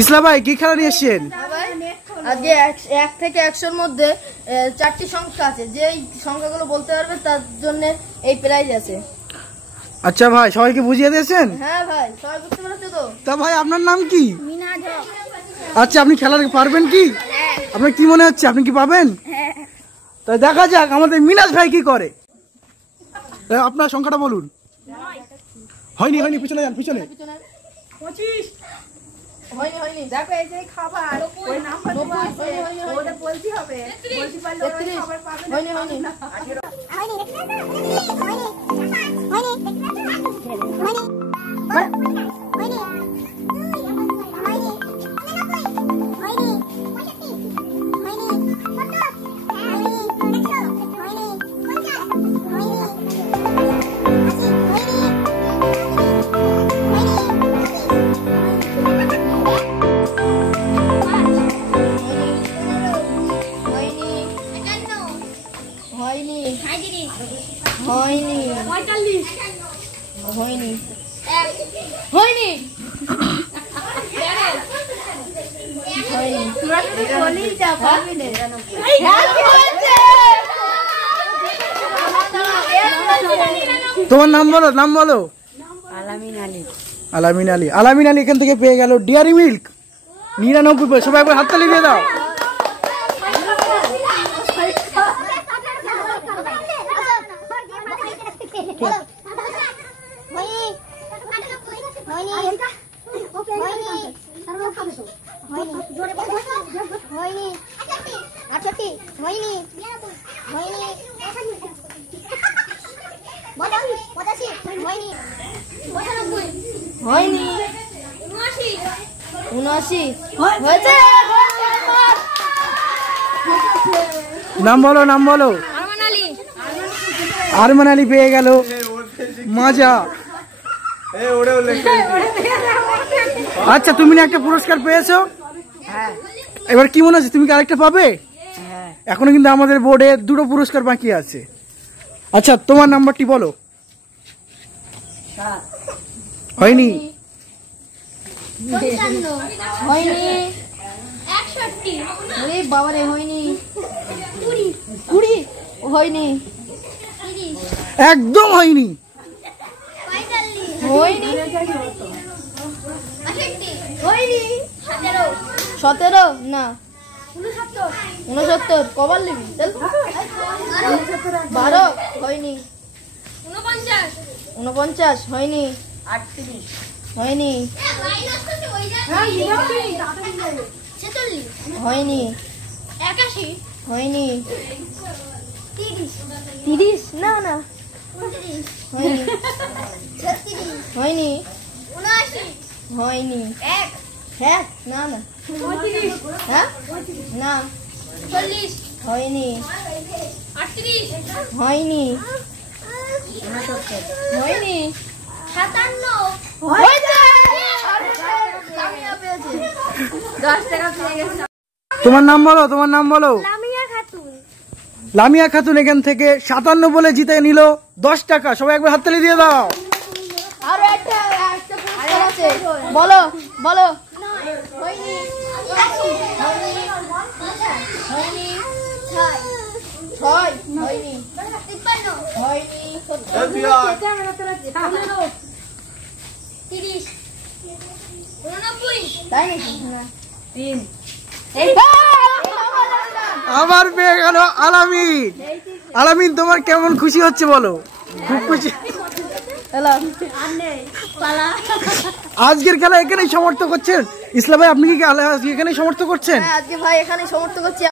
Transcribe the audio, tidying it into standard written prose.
ইসলাম ভাই কি খেলা নিয়ে এসেছেন? আজকে 1 থেকে 100 এর মধ্যে 4টি সংখ্যা আছে, যে সংখ্যাগুলো বলতে পারবে তার জন্য এই প্রাইজ আছে। আচ্ছা ভাই, সবাইকে বুঝিয়ে দিয়েছেন? হ্যাঁ ভাই, সবাই বুঝতে পেরেছো তো? তা ভাই আপনার নাম কি? মিনাজ। আচ্ছা, আপনি খেলা পারবেন কি? আপনার কি মনে হচ্ছে, আপনি কি পাবেন? তাই দেখা যাক আমাদের মিনাজ ভাই কি করে। আপনার সংখ্যাটা বলুন। হয়নি হয়নি, পিছনে যান, পিছনে। 25 হয়নি দেখো, এই যে খাবার ওই নাম্বার আছে ওটা বলতে হবে, বলতে পারলে সবাই পাবে। হয়নি হয়নি তোমার নাম বলো, নাম বলো। আলামিন আলী। আলামিন আলী। আলামিন আলী এখান থেকে পেয়ে গেল ডেয়ারি মিল্ক 99। সবাই একবার হাততালি দিয়ে দাও। নাম বলো, নাম বলো। আরমান আলী পেয়ে গেল মাজা। আচ্ছা, তুমি না একটা পুরস্কার পেয়েছো? এবার কি মনে হচ্ছে, তুমি কি আরেকটা পাবে? এখনো কিন্তু আমাদের বোর্ডে 2টো পুরস্কার বাকি আছে। আচ্ছা, তোমার নাম্বারটি বলো। হয়নি বাবারে, হয়নি 20 হয়নি, একদম হয়নি। 17 না 69 কবার লিবি 12 হয়নি, 49 হয়নি, 38 হয়নি, 46 হয়নি, 81 হয়নি, 30 না না হয়নি, 36 হয়নি, 79 হয়নি, 1 না না 35 হ্যাঁ না 40 হয়নি, 38 হয়নি, 69 হয়নি, 57 হয়েছে। 10 টাকা পেয়ে গেছে। তোমার নাম বলো, তোমার নাম বলো। লামিয়া খাতুন। লামিয়া খাতুন এখান থেকে 57 বলে জিতে নিল 10 টাকা। সবাই একবার হাততালি দিয়ে দাও। আর একটা পুরস্কার আছে, বলো বলো। হয়নি, হয়নি, 6 হয়নি, 53 হয়নি, 30 89 তাই নাকি না 3 আবার পেয়ে গেল আলামিন। আলামিন, তোমার কেমন খুশি হচ্ছে বলো? খুব খুশি। আজকের খেলা এখানেই সমাপ্ত করছেন। ইসলাম ভাই, আপনি কি এখানেই সমাপ্ত করছেন? আজকে ভাই এখানেই সমাপ্ত করছি।